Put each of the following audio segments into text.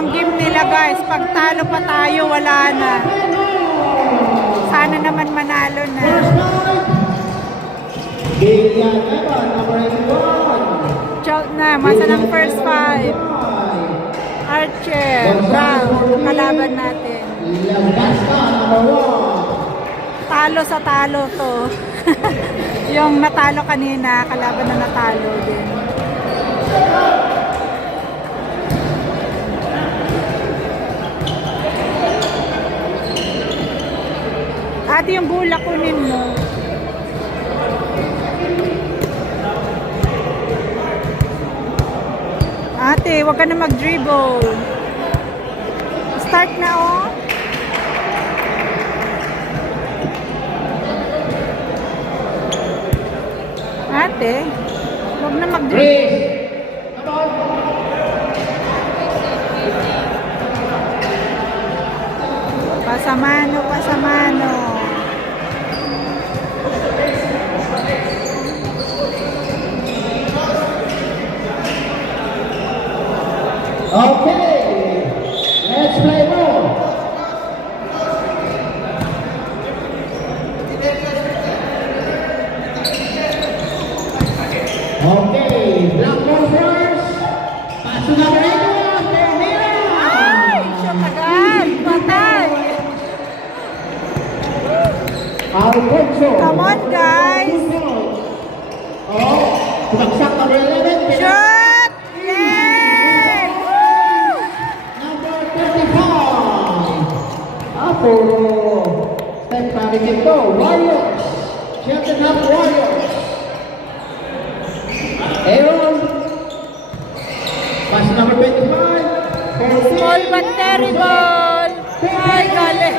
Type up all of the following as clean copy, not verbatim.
Dalawang game nila guys. Pag talo pa tayo, wala na. Sana naman manalo na. Chout na. Masa ng first five. Archer. Brown. Kalaban natin. Talo sa talo to. Yung natalo kanina, kalaban na natalo din. Ate, yung bola kunin mo. Ate, wag ka na mag-dribble. Start na oh. Ate, wag na mag-dribble. Pasamano, pasamano. Okay, let's play more. Okay, black ball first. Pass to number 8. Ay, siya agad. Patay. Alfonso. Come on, guys. Oh, tumaksak number 11. Shoot! Yay! Woo! Number 35. Apollo. Step back ito. Warriors. Cheltenham Warriors. Aaron. Pass number 25. Small but terrible. Ay, galing.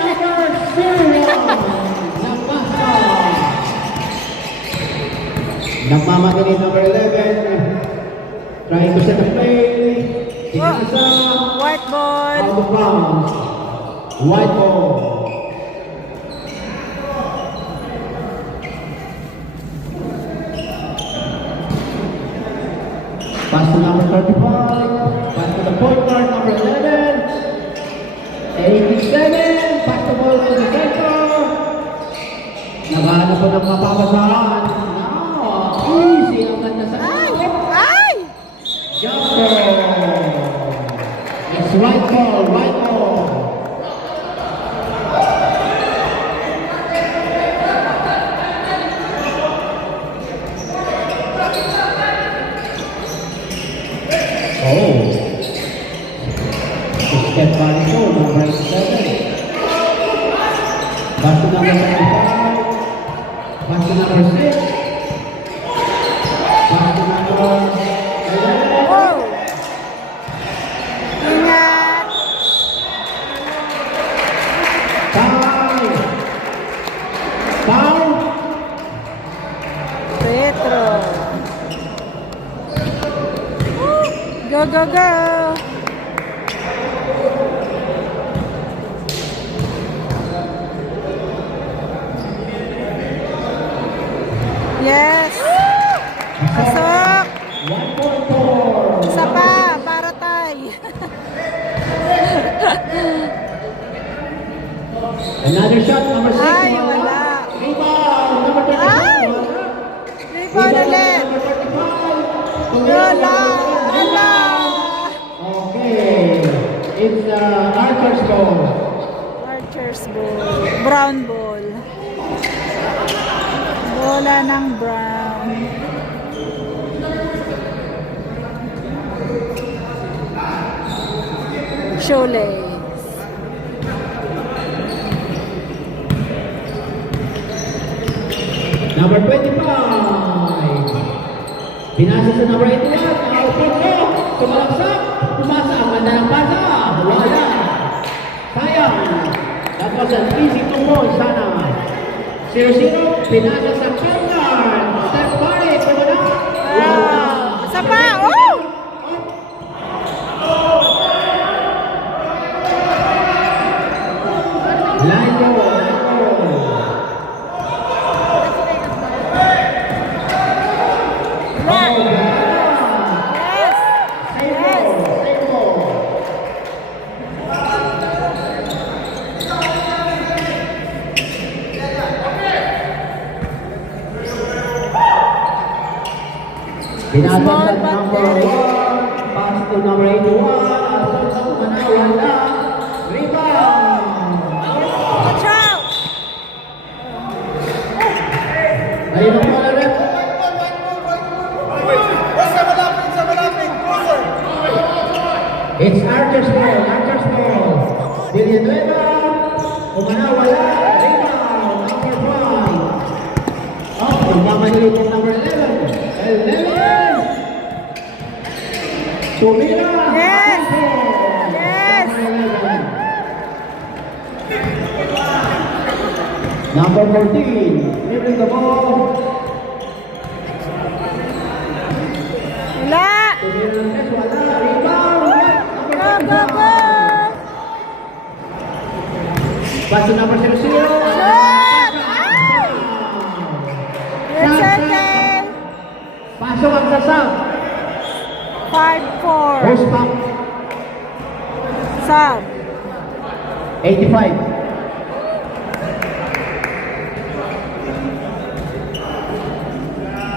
Nagmamadali number 11. Trying to set the play. Tinasa. White ball. Out of bounds. White ball. Pass to number 35. Pass to the point guard number 11. 87. Pass the ball to the center. Naghahanap po ng mapapasahan. Now, easy ang ganda sa Ay! jumper. It's right ball, right ball. Oh. Step by the goal, number 7. Back to number 75. Back to number 6. Back to number 11. Wow! Ingat! Time. Foul. Retro. Go, go, go! Yes! Pasok! 1.4. Isa pa, para tay. Another shot, number 6. Ay, wala. Rebound, number 35. Ay! Rebound ulit. Number 35. Wala! Wala! Okay. It's Archer's goal. Archer's ball. Brown ball. Bola ng brown. Shoelace. Number 25. Pinasa sa number 81. Alfonso. Tumalaksak. Tumasa ang ganda ng pasa. Wala. Sayang. That was an easy to goal. Sana. 0-0. Pinasa sa corner. Step pare. Kumuna. Wow! Isa pa! Oh! Line goal. Yes! Yes! Pinasok Small sa but number very 1. Pass to number 81. Alfonso Manawala. Rebound. Watch out! Ayun ang pala rin. It's Archer's ball. Archer's ball. Villanueva. Manawala. Rebound. Number 5. Oh, nagmamahili po number 11. 11. Tumira. Yes! Yes! Number 14. Dribbling the ball. Wala! Tumira ng net. Wala. Rebound. Go, go, go! Pass to number 0. Shoot! It's okay! Pasok ang sasab. 5-4. Post back. Sub. 85.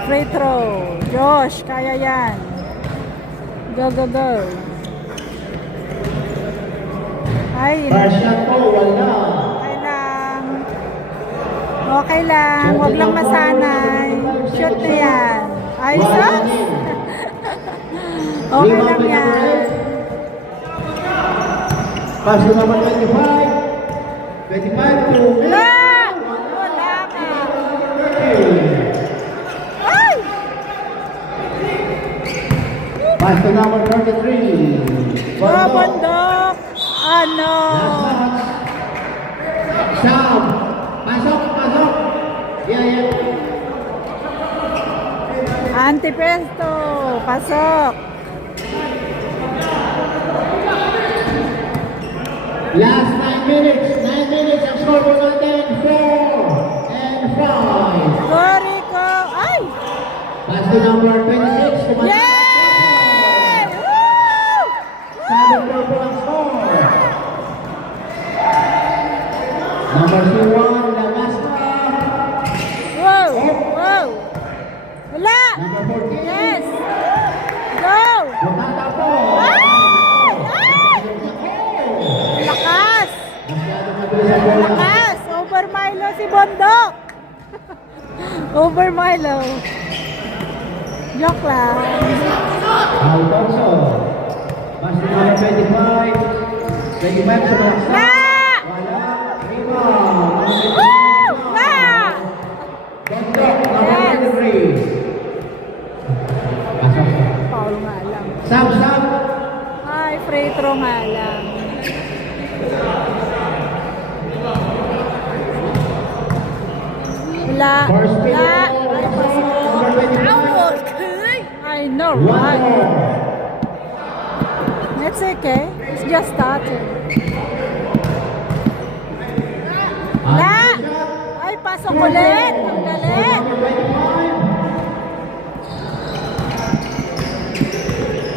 Free throw. Josh, kaya yan. Go, go, go. Ay, First shot po. Wala. okay lang. Okay lang. Huwag lang masanay. Shoot na yan. Ay, sus! Okay lang yan. Pass to number 25. 25 to... Wala! Wala ka. Ay! Pass to number 33. Go, bundok! Ano? Sam. Pasok, pasok. Yeah. Antipesto. Pasok. Last 9 minutes. 9 minutes ang score po natin. 4 and 5. Go, Rico. Ay! Pass to number 26. Yay! Woo! 7 po ang score. Number 21, Lamasca. Wow! Wow! Wala! Number 14. Yes! Go! Bukata po. Ay! Ay! Lakas! Masyado mabilis ang bola. Lakas! Over Milo si Bondok! Over Milo. Joke lang. Alfonso. Pass to number 25. 25 sa mga Na! Wala. Rebound. Woo! Na! Bondok, number Yes. 23. Pasok. Paul nga lang. Sam. Ay, free throw nga lang. Wala. First Wala. period. Ay, pasok. Number 25. I know, One right? more. It's okay. It's just started. Wala. Ay, pasok ulit. Ang galit. Number 25.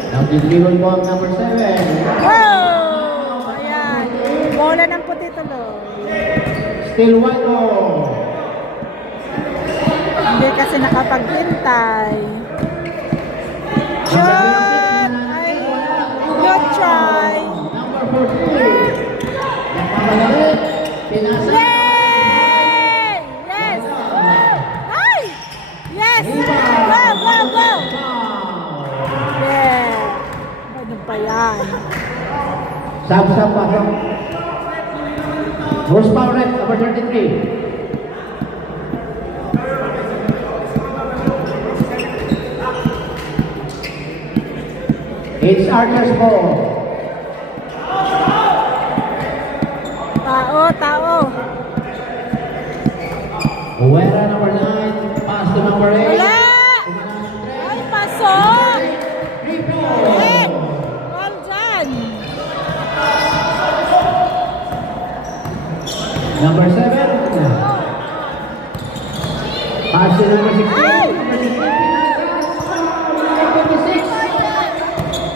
Nag-dribble po ang number 7. Wow! Ayan. Bola ng puti tuloy. Still 1-0. Hindi kasi nakapaghintay. Shot! Ay, good try. Number 14. Napabalik. Pinasa. Yay! Yes! Ay! Yes! Go, go, go! Yeah! Ano pa yan? Sam, pasok. Bruce Paulet, number 33. It's Archer's ball. Tao. Uwera, number 9. Pass to number 8. Wala! Ay, pasok! Eh! Wal dyan! Number 7. Pass to number 16. Ay! Number 16. Number 26.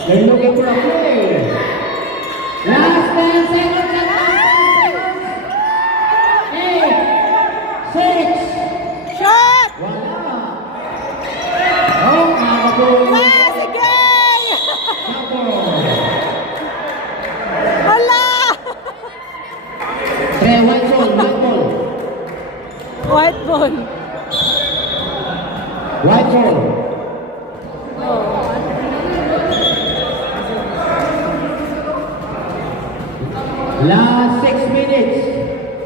They're looking for a play. Last 10 seconds. 8, 6. Shot! Wala. Oh, nakabulong Last 6 minutes.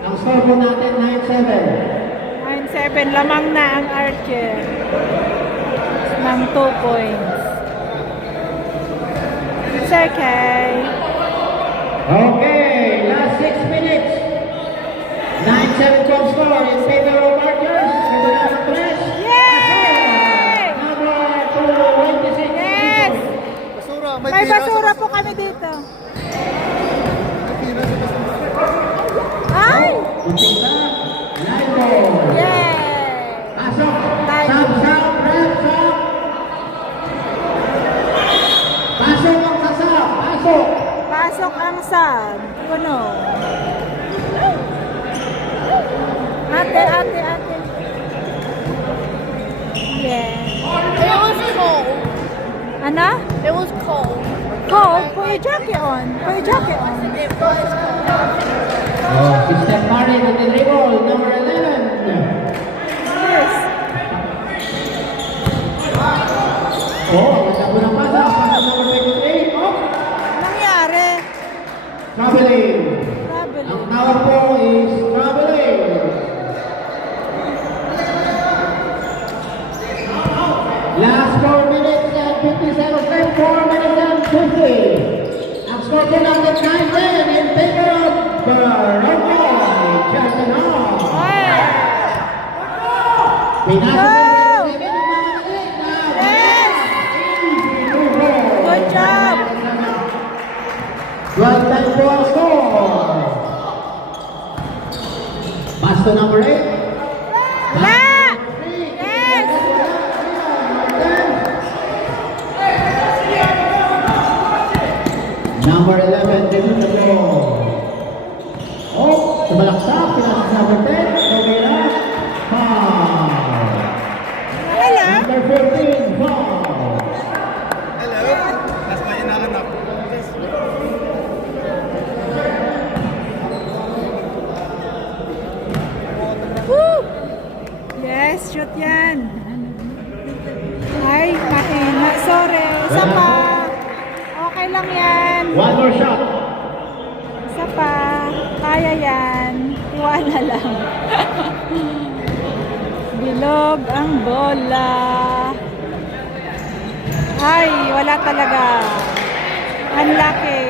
Ang score po natin 9-7. 9-7, lamang na ang Archer. Ng 2 points. It's okay. Okay, last 6 minutes. 9-7 point score in favor of Archers. Yay! Number 26. Yes! Basura, May basura po kami dito. Ay! Kunting na. Live ball. Yay! Pasok. Live. Sab, rep, sab. Pasok ang sasab. Pasok. Pasok ang sub. Puno. Ate. Yeah. It was cold. Ano? It was cold. Cold? Put your jacket on. Put your jacket on. It was cold. Oh, si Steph Curry with the dribble, number 11. Yes. Oh, nagtapo ng pasa. Pasa number 23. Oh, Nangyari. traveling. Traveling. Ang tawag po is traveling. Last 4 minutes and 50 seconds left. 4 minutes and 50. Ang score po natin 9-10 in favor of Barangay Justin Hall. Ay! Pinasa Go! ng 27 yung mga maliit na Yes! easy to goal. Good job! 12-10 po ang score. Pass to number 8. Wala! Yes! Number 11, dito na po. Oh, sumalaksak. Pinasa number 10. Romera. Foul. Wala? Number 14, foul. Hello? Last na hinahanap. Woo! Yes, shoot yan. Ay, mahina. Sorry. Isa pa. Okay lang yan. One more shot. Isa pa. Kaya yan. Iwala lang. Bilog ang bola. Ay, wala talaga. Unlucky.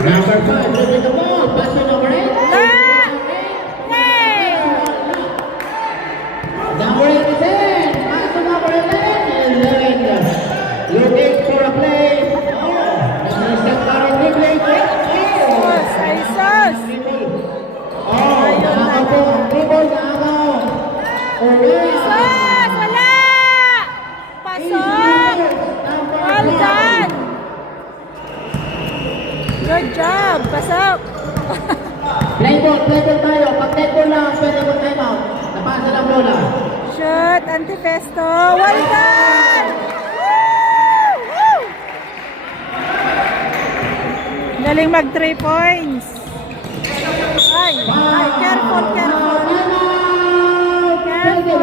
Number 5, moving the ball. Pass to number 8. La! Yay! Number 8 is in. Pass to number 11. 11. Looking for a play. Oh, number 7 para dribbling. Sus! Ay, sus! Oh, nakakapo ang dribble na agaw. Sus! Wala! Pasok! Well done! Good job! Pasok! Play ball tayo. Pag dead ball lang, pwede mo time out. Napasa ng bola. Shoot! Antipesto! Well done! Woo! Woo! Galing mag 3 points. Ay! Ay! Careful! Careful! Careful!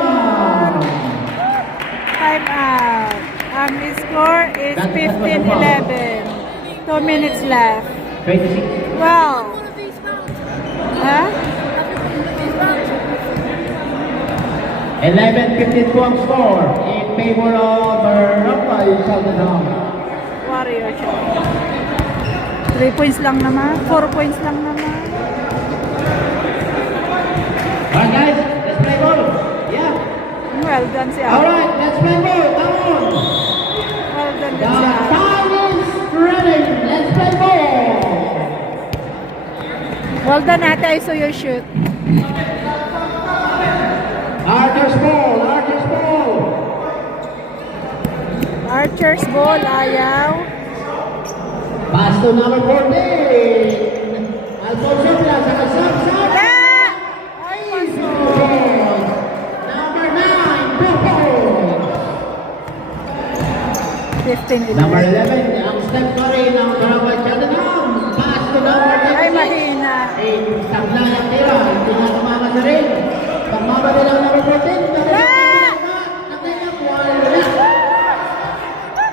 Time out. Ang score is 15-11. 2 minutes left. 26. Wow! Ha? 11-15 po ang score in favor of Barangay Chaldenham. Warrior siya. 3 points lang naman. 4 points lang naman. Alright guys, let's play ball. Yeah. Well done siya. Alright, let's play ball. Come on. Well done The din siya. time is running. Let's play ball. Well done ate. I saw your shoot. Archer's ball. Archer's ball. Archer's ball. Ayaw. Pass to number 14. Alfonso Plaza. Sub. Yeah! Ay, pasok. Number 9. Purple. 15-11. Number 11. Ang Steph Curry ng Barangay Chaldenham. Pass to number 10. Ay, mahina. Sabla ng tira. Hindi na tumama sa rin. Pagmama nila ang number 14.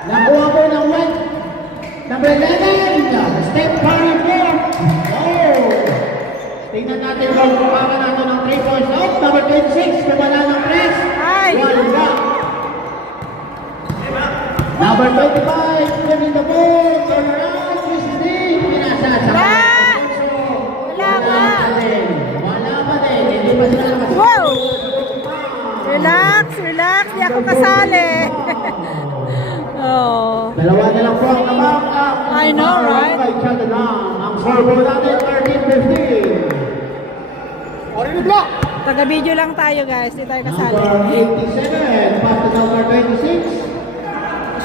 Nakuha po ng white. Number 11, Steph Curry 4. Oh! Tingnan natin kung kumaka natin ng 3 points out. Number 26, kumala ng press. Ay! Wala. Number 25, winning the ball. Turn around, Christy. Pinasa sa Wala! Wala pa din. Wala pa din. Hindi pa sila naman. Wow! Relax, relax. Di ako kasali. Oh. Dalawa na lang po ang lamang. I know, right? Kay Chatanang. Ang scoreboard natin, 13-15. Orange block. Taga-video lang tayo guys. Di tayo kasali. Number 87, pass to number 26.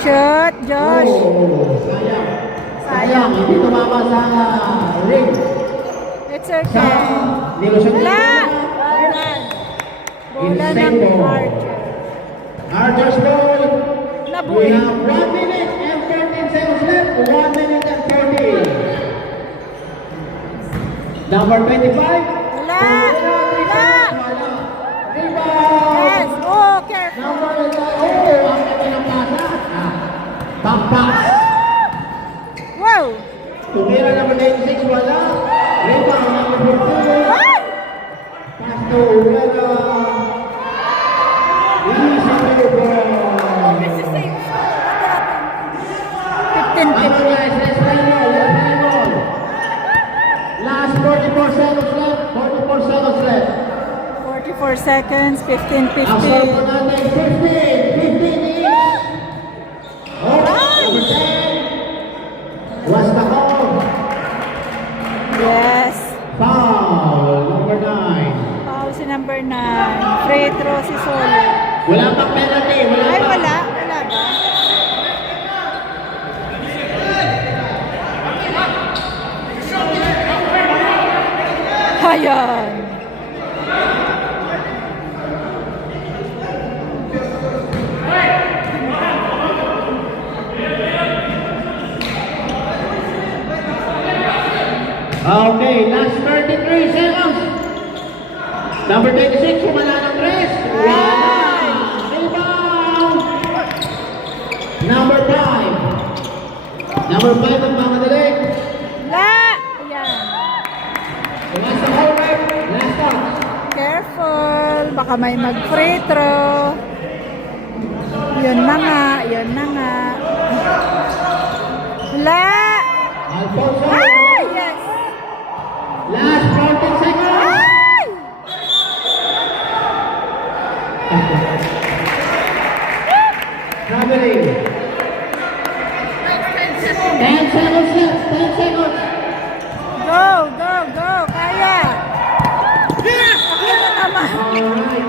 Shoot, Josh. Oh, sayang. Sayang, hindi tumama sa ring. It's Sa okay. nilusyon Wala! Bola ng Archer. Archer's ball. We Nabuhay. have 1 minute and 13 seconds left. 1 minute and 30. Number 25. Wala! Wala! Rebound. Yes! Oh, careful! Number 11. Oh, ang ganda ng pasa. Backpass. Wow! Tumira number 96. Wala. Rebound number 14. Ay! Pass to Uwela. Easy to go. 15-15. Come on guys, let's play ball. Let's play ball. Last 44 seconds left. 44 seconds left. 44 seconds. Ang score po 15-15. natin, 15 each. Oh, number 10. Was the call. Yes. Foul, number 9. Foul si number 9. Free throw si Solo. Wala pang penalty. Wala Ay, pa. wala. Wala ba? Ayan. Okay, last 33 seconds. Number 26, kumala ng tres. Wow! Rebound! Number 5. Number 5 ang mga dilig. La! Ayan. Last na corner. Last touch. Careful. Baka may mag-free throw. Yun na nga. Yun na nga. La! Alfonso. Ay! Yes! Last 14 seconds. Ay! Traveling. 10 seconds left. 10 seconds. Go! Go! Go! Kaya! Ako na naman. Alright.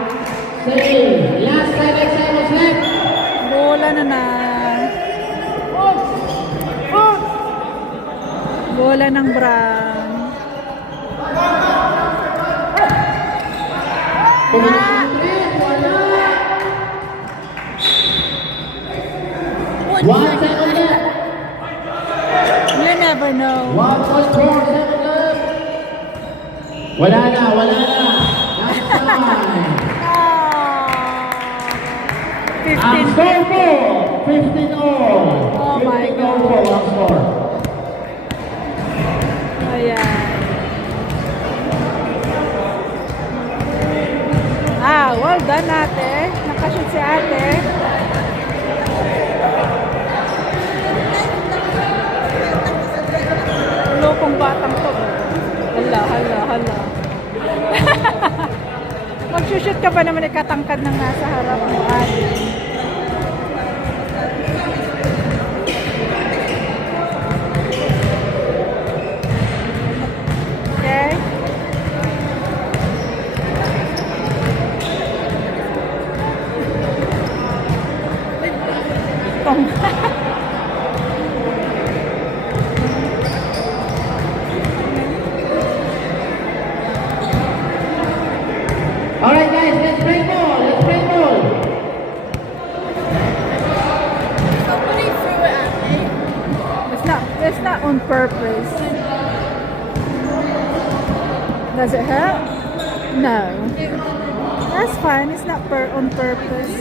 Say, last 7 seconds left. Bola na na. Bola ng Brown. Kumala ng tres. Wala. 1 second left. You never know. 1.4 seconds left. Wala na. Wala na. Last time. Ang 15. score po, 15 all. Oh my 15 all po ang score. Ayan. Well done ate. Nakashoot si ate. Lokong batang to. Hala, hala, hala. Magsushoot ka ba naman ikatangkad ng nasa harap mo ate? Okay? Tong. Alright guys, let's play ball. Let's play ball. Somebody threw it at me. It's not on purpose. Does it hurt? No. That's fine. It's not on purpose.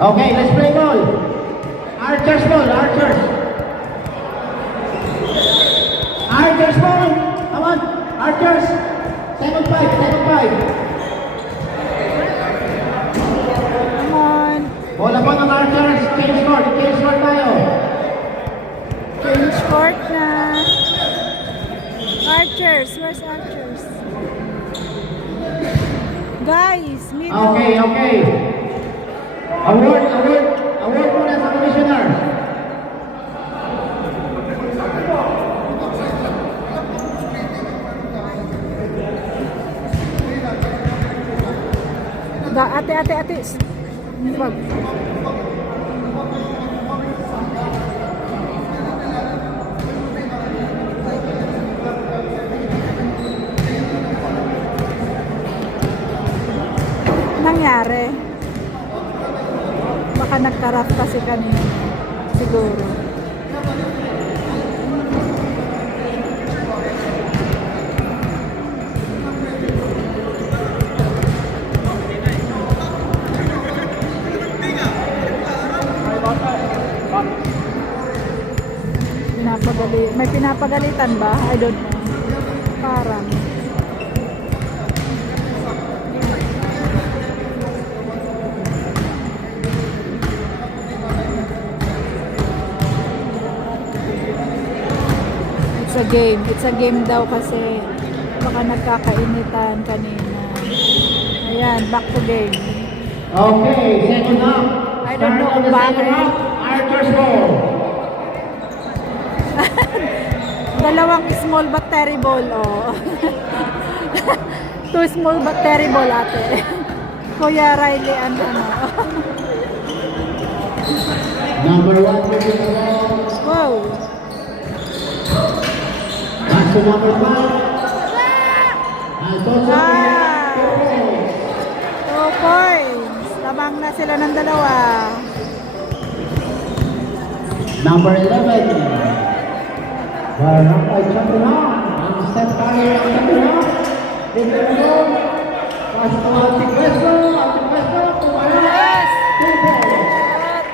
Okay, let's play ball. Archers ball, archers. Archers, 7-5, 7-5. Come on. Bola po ng Archers, change court tayo. Change court na. Archers. Where's Archers? Guys, middle. Okay. Award muna sa commissioner. Ate. Wag. Nangyari? Baka nagkarap kasi kanina. Siguro. May pinapagalitan ba? I don't know. Parang. It's a game daw kasi baka nagkakainitan kanina. Ayan, back to game. Okay, second half. I don't know kung bakit. Archers ball. Dalawang small but terrible, oh. Two small but terrible, ate. Kuya Riley and ano. Number 1 moving along. Wow. Pass to number 5. Alfonso Ah. 2 points. Lamang na sila ng dalawa. Number 11. Barangay Champion. Ang step tayo ang Champion. Dito pass to Antiquesto. Yes. 2 points.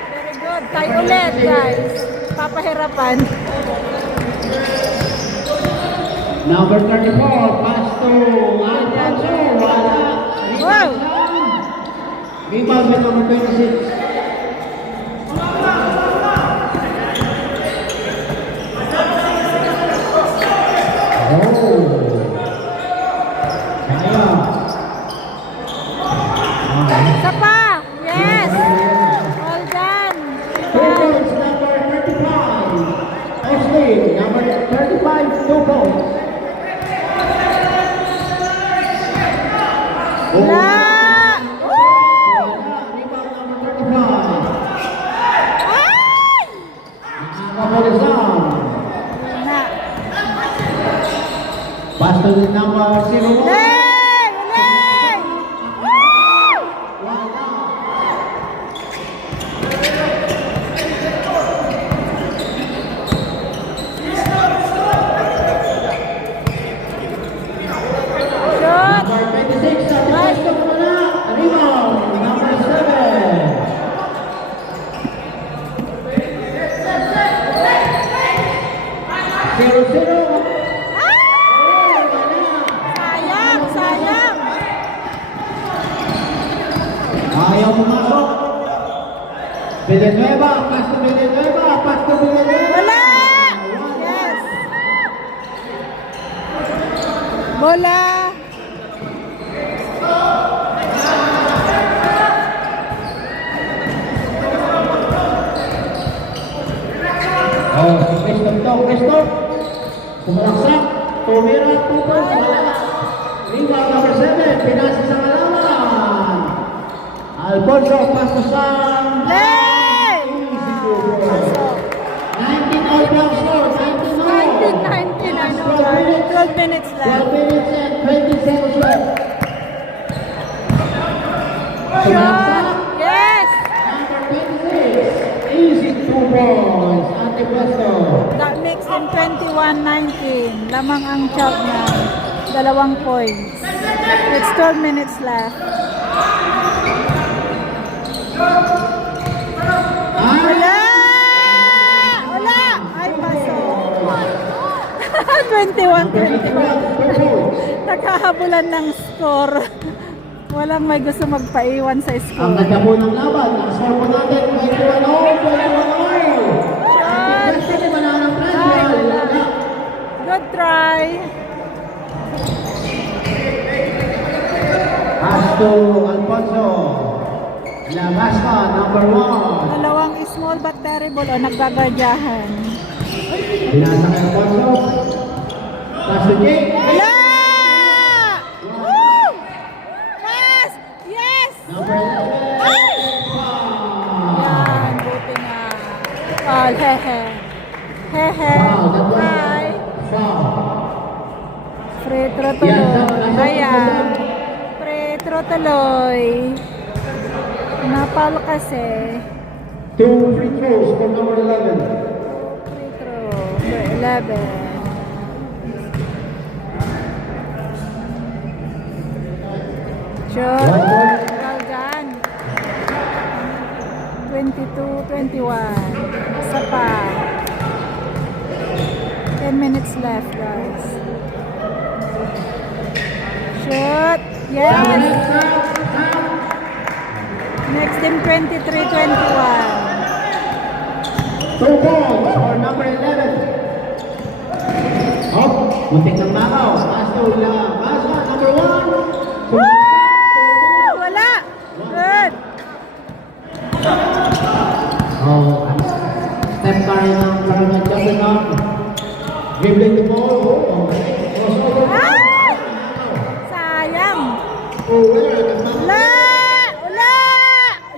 Very good. Tayo ulit, guys. Papahirapan. Number 34, pass to Alfonso. Wala. Wow. Rebound with number 26. Isa pa. Yes. Well done. Points number 35. Austin, number 35, 2 points. Wala. Rebound number 35. Ay! Nakapolisan. Na. Pass to the number 01. Hey! Ulit! Woo! Shoot! Number 26, Antiquesto muna. Rebound, number 7. Zero. Ay! Sayang! Ayaw pumasok. Villanueva, pass to Villanueva. Wala! Yes! Bola! Oh, Cristo. Sumalaksak. Tumira, 2 points. Wala. Rebound number 7. Pinasa sa kalaman. Alfonso, pass to Sam. Hey! Easy 2 points. 19 all down score. 19 all. 19, I know, guys. 12 minutes 12 left. minutes and 20 seconds left. Shot! Yes! Number 26. Easy 2 points. Antiquesto. That makes him 21-19. Lamang ang shot niya. 2 points. It's 12 minutes left. Wala! Wala! Ay, paso. 21-21. points. Naghahabulan ng score. Walang may gusto magpaiwan sa Ang score. ganda po ng laban. Ang score po natin, 21-0. Shot! Gusto ni Mananang Ay, Transwell. wala. Good try. Pass to Alfonso. Labasca, number 1. Dalawang small but terrible o nagbabadyahan. Binasa kay Alfonso. Pass to Jake. Wala! Woo! Pass! Yes! Number 11. Ay! Yan, buti nga. Oh, hehe. Hehe. Wow, that was Hi. foul. Free throw Yan, tuloy. Ayan. Free throw tuloy. Napal kasi. 2 free throws for number 11. Free throw. Number 11. Sure. One point. Well done. 22-21. Isa pa. 10 minutes left, guys. Shoot. Yes. Next team 23-21. 2 points for number 11. Oh, muntik ng makaw. Pass to Labasca, number 1. Woo! Wala. Good. Oh, step by ng Carmen Jackson. Dribbling the ball. Oh, crossover. Ay! Sayang. Oh, where? Wala. Wala.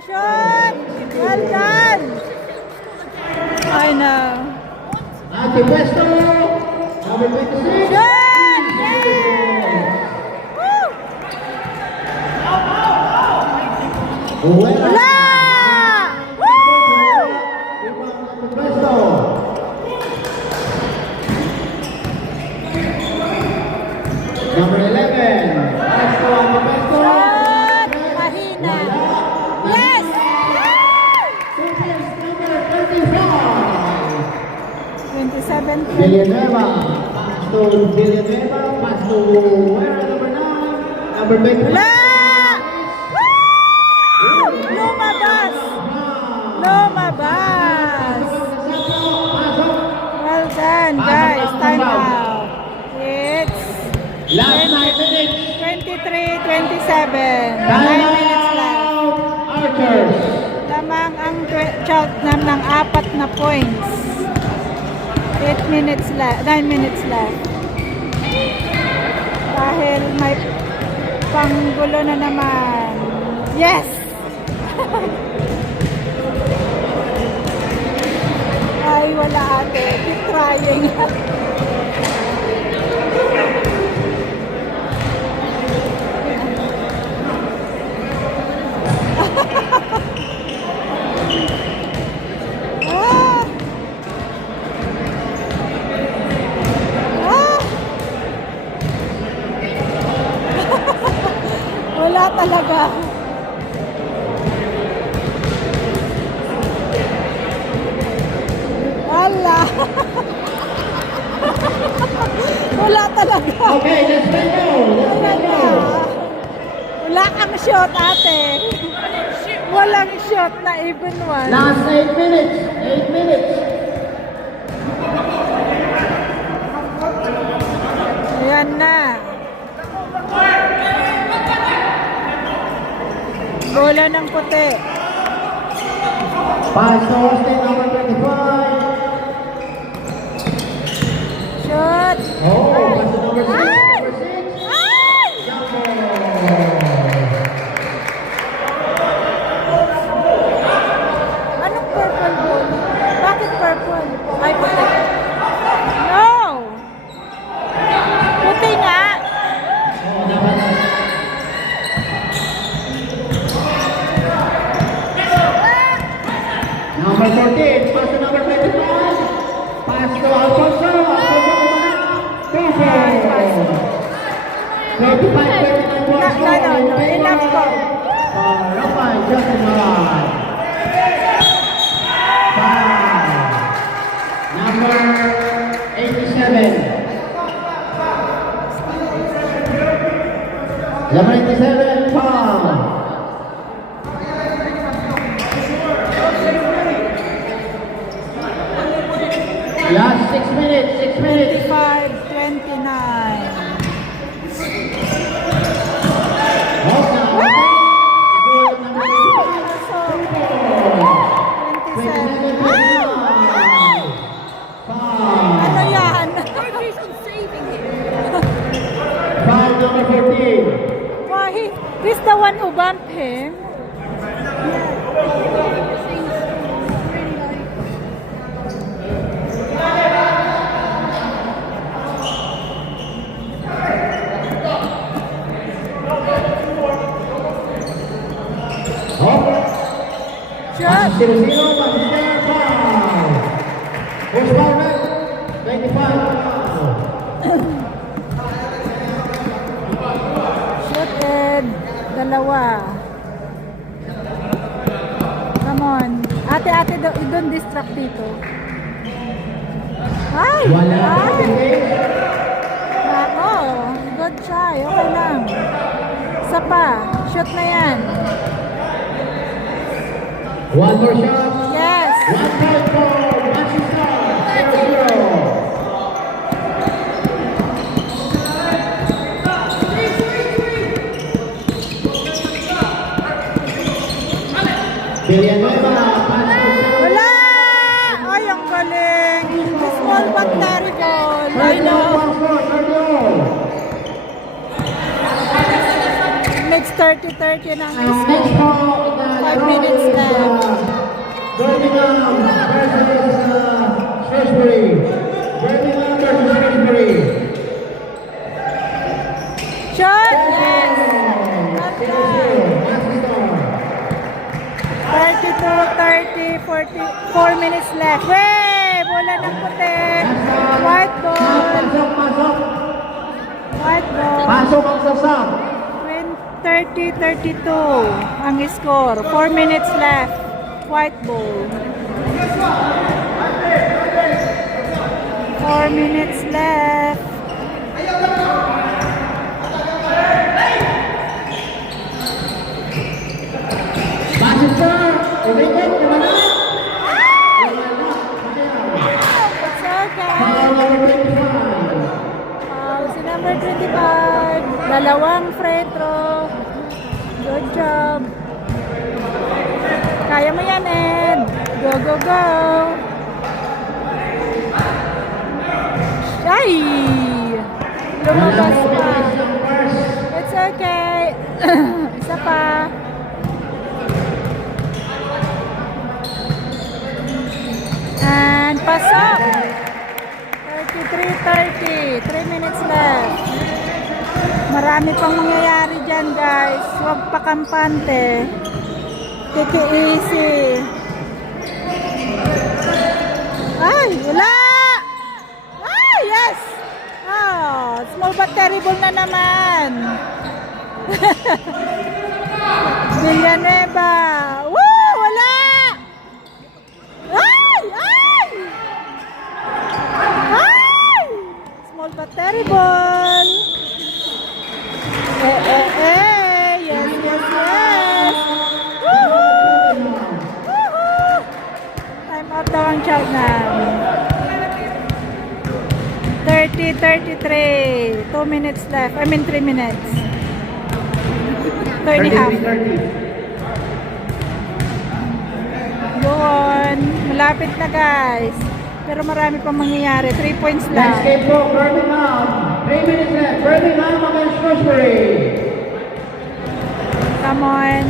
Shoot. Well done. I know. Ate Westo, number 26. Shoot. Yes. Woo! Wala. Woo! Westo. Number 11. Westo, Westo. Shot. Mahina. Yes. Yes. Number 35. 27. Villanueva. Pass to Villanueva. Pass to where? Number 9. Number 25. Wala. Woo! Lumabas. Lumabas. Well done, guys. Time out. It's Last 9 minutes. 23-27. 9 Time minutes left. out. Archers. Lamang ang shot ng 4 na points. 8 minutes left. 9 minutes left. Dahil may panggulo na naman. Yes! Ay, wala ate. Keep trying. Ah! Ah! Wala talaga. Wala. Wala talaga. Okay, let's go. Wala Let's na. go. Wala kang shot, ate. Walang shot na even one. Last 8 minutes. 8 minutes. Ayan na. Bola ng puti. Pass to Austin, number 25. Shot. Oh, pass to number 6. Ay! Number 6. Ay! Anong purple ball? Bakit purple? Ay, puti. No! Puti nga. Number 14. Pass to number 25. Pass to Alfonso. Alfonso Perfect. 25, 29 points. No. Enough po. Rafael Jackson. 5. Number 97, foul. Last 6 minutes, 6 minutes. 25-29. Off now. Goal number 27. 27, foul. Ano yan? Focus on saving him. Foul number 14. Why? He's the one who bumped him. Off. Shot. 0-0, Manchester, foul. Who's foul next? 95, foul. Shoot Ed. Dalawa. Come on. Ate, don't distract dito. Ay! Wala. Ay! Ako. Good try. Okay lang. Isa pa. Shoot na yan. One more shot. Yes. 1 point for Manchester, 0-0. Villanueva, pass to Wala! Ay, ang galing. Small but very goal. I Sergio know. Pastor, Sergio. Makes 30-30 ng Next score. ball in the 5 minutes left. Birmingham versus Shrewsbury. Birmingham versus Shrewsbury. Shot! Yes! Not bad. Manchester. 32-30, 4 minutes left. Wey! Bola ng puti. White ball. Pasok. White ball. Pasok ang sasam. 30-32 ang score. 4 minutes left. White ball. 4 minutes left. Manchester. Umikot. Wala. It's okay. Foul number 25. Si number 25. Dalawang free throw. Good job. Kaya mo yan, Ed. Go, go, go. Ay! Lumabas pa. It's okay. Isa pa. And pasok. 33-30. 3 minutes left. Marami pang mangyayari dyan, guys. Huwag pa kampante. Take it easy. Ay, wala! Ay, yes! Oh, small but terrible na naman. Villanueva. Woo! Wala! Ay! Ay! Ay! Small but terrible. Yes, yes, yes. Woohoo! Woohoo! Time out daw ang Cheltenham. 30-33. 2 minutes left. I mean 3 minutes. 30 half. 30. Go on. Malapit na, guys. Pero marami pang mangyayari. 3 points Next lang. game po, Birmingham. 3 minutes left. Birmingham against Shrewsbury. Come on.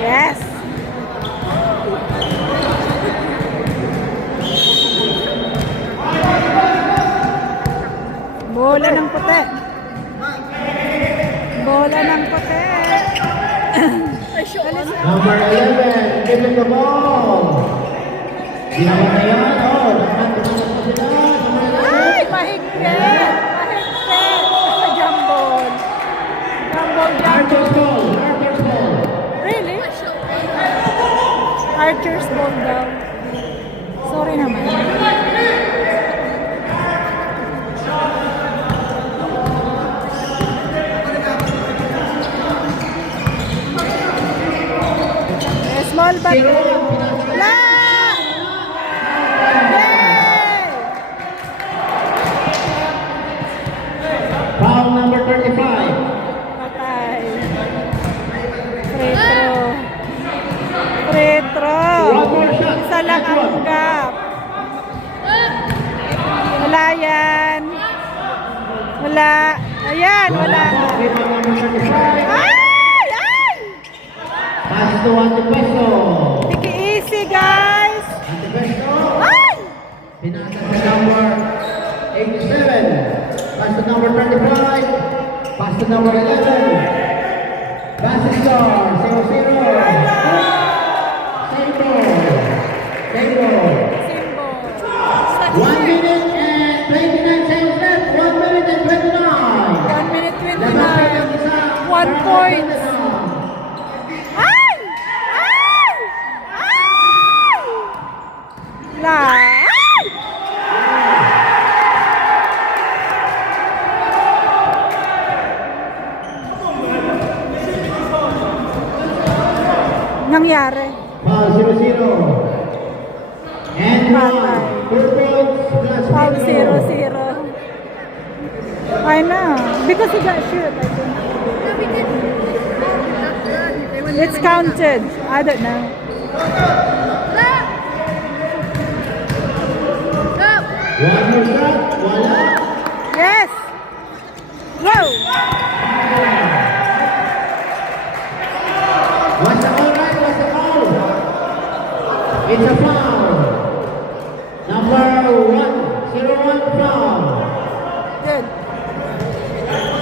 Yes. Bola ng puti. Bola ng puti. Alis na. Number 11, give him the ball. Ginawa na yan. Oh, nakatanggap na sila. Ay, mahigpit. Mahigpit. Jambol. Jambol, jambol. Arthur's goal. Arthur's goal. Archer's ball daw. Sorry naman. Small but... Wala! Yay! Foul number 35. Patay. Free throw. Free throw. One more shot. Isa lang ang gap. Wala yan. Wala. Ayan, wala. Rebound number 35. Ay! Ay! Pass to Antipuesto. Take it easy, guys. Antipuesto. Ay! Pinasa sa number 87. Pass to number 35. Pass to number 11. Pass score. 0-0. Sabo. Simbo. 1 minute and 29 seconds left. 1 minute and 29. 1 minute Labas kayo ng 29. isa. 1 point. Ay! Ay! Ay! La! Ay! Nangyari. Foul 0-0. And Patay. 2 points plus Foul free throw. 0-0. I know. Because he got shoot, I think. It's counted. I don't know. One more shot. Wala. Yes! Whoa! Was the call right? Was the call? It's a foul. Number 101 foul. Good.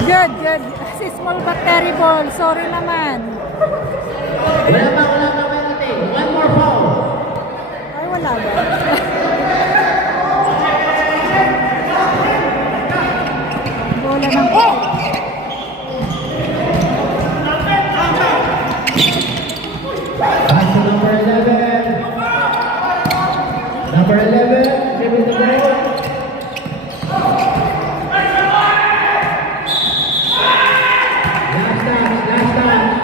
Good, good. Si small but terrible. Sorry naman. Wala pa penalty. One more foul. Ay, wala ba? Bola ng... Oh! Pass to number 11. Number 11. Give it the ball. Last touch. Last touch.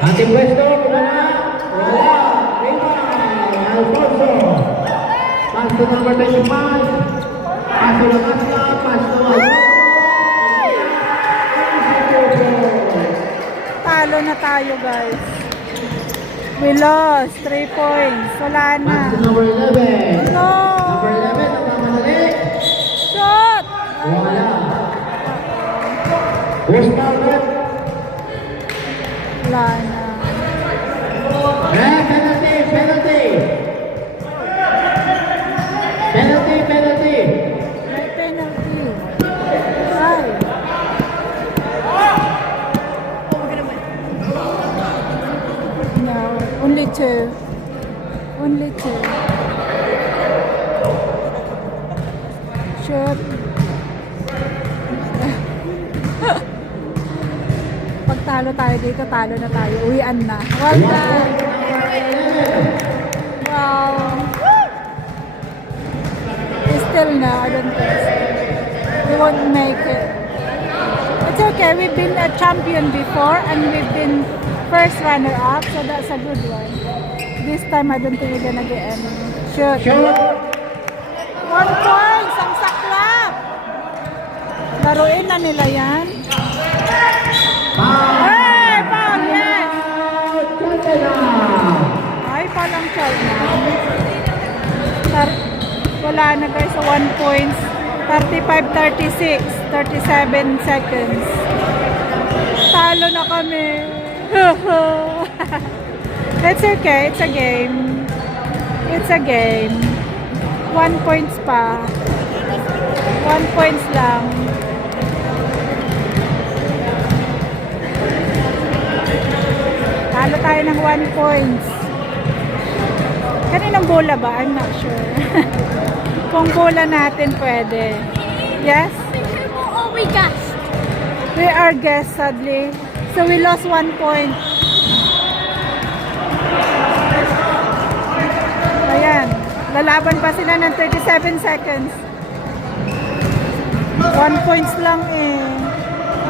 Antipuesto, wala. Wala. Rebound. Alfonso. Pass to number 25. Pass to Lamasla. Pass to Alfonso. Talo na tayo, guys. We lost. 3 points. Wala na. Pass to number 11. No! Number 11, nagmamadali. Shot! Wala. Who's foul rep? Wala na. Penalty, penalty. Penalty, penalty. May penalty. Ay. No, only 2. Only 2. Shoot. Pag talo tayo dito, talo na tayo. Uwian na. Well done. Wow. Still no, I don't think so. We won't make it. It's okay. We've been a champion before and we've been first runner-up, so that's a good one. This time, I don't think we're gonna get any. Shoot. Shoot. 1 point! Ang saklap! Laruin na nila yan. Hey! Foul! Yes! Ay, palang China. Wala na guys sa 1 points. 35-36. 37 seconds. Talo na kami. It's okay. It's a game. It's a game. 1 points pa. 1 points lang. Talo tayo ng 1 points. Kaninang bola ba? I'm not sure. Kung bola natin pwede. Yes? Oh, we got. We are guests, sadly. So we lost 1 point. Ayan. Lalaban pa sila ng 37 seconds. 1 points lang eh.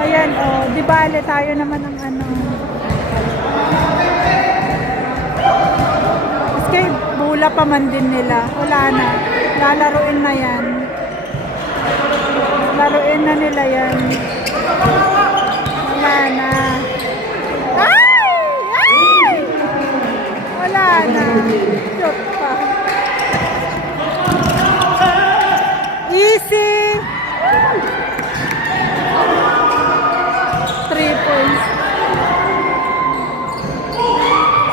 Ayan, oh. Di bale tayo naman ang ano. Maski bola pa man din nila. Wala na. Lalaruin na yan. Laruin na nila yan. Wala na. Ay! Ay! Wala na. Shoot pa. Easy! 3 points.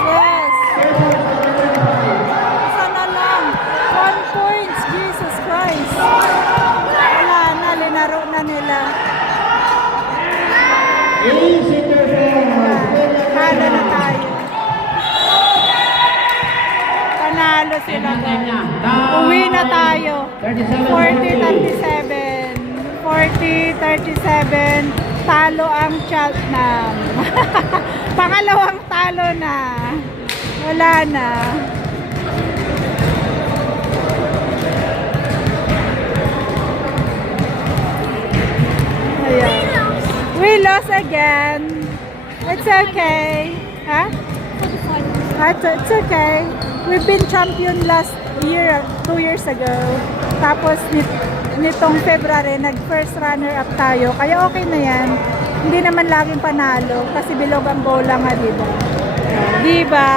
Yes! Sana lang. 1 points. Jesus Christ. Wala na. Linaro na nila. Easy performance. Panalo na tayo. Panalo sila. Uwi na tayo. 40-37. 40-37. Talo ang Cheltenham. Pangalawang talo na. Wala na. Ayan. We lost again. It's okay. Huh? It's okay. We've been champion last year, 2 years ago. Tapos nitong February, nag-first runner-up tayo. Kaya okay na yan. Hindi naman laging panalo kasi bilog ang bola nga, diba? Diba?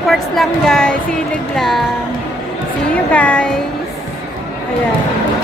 Sports lang guys. Hilig lang. See you guys. Ayan.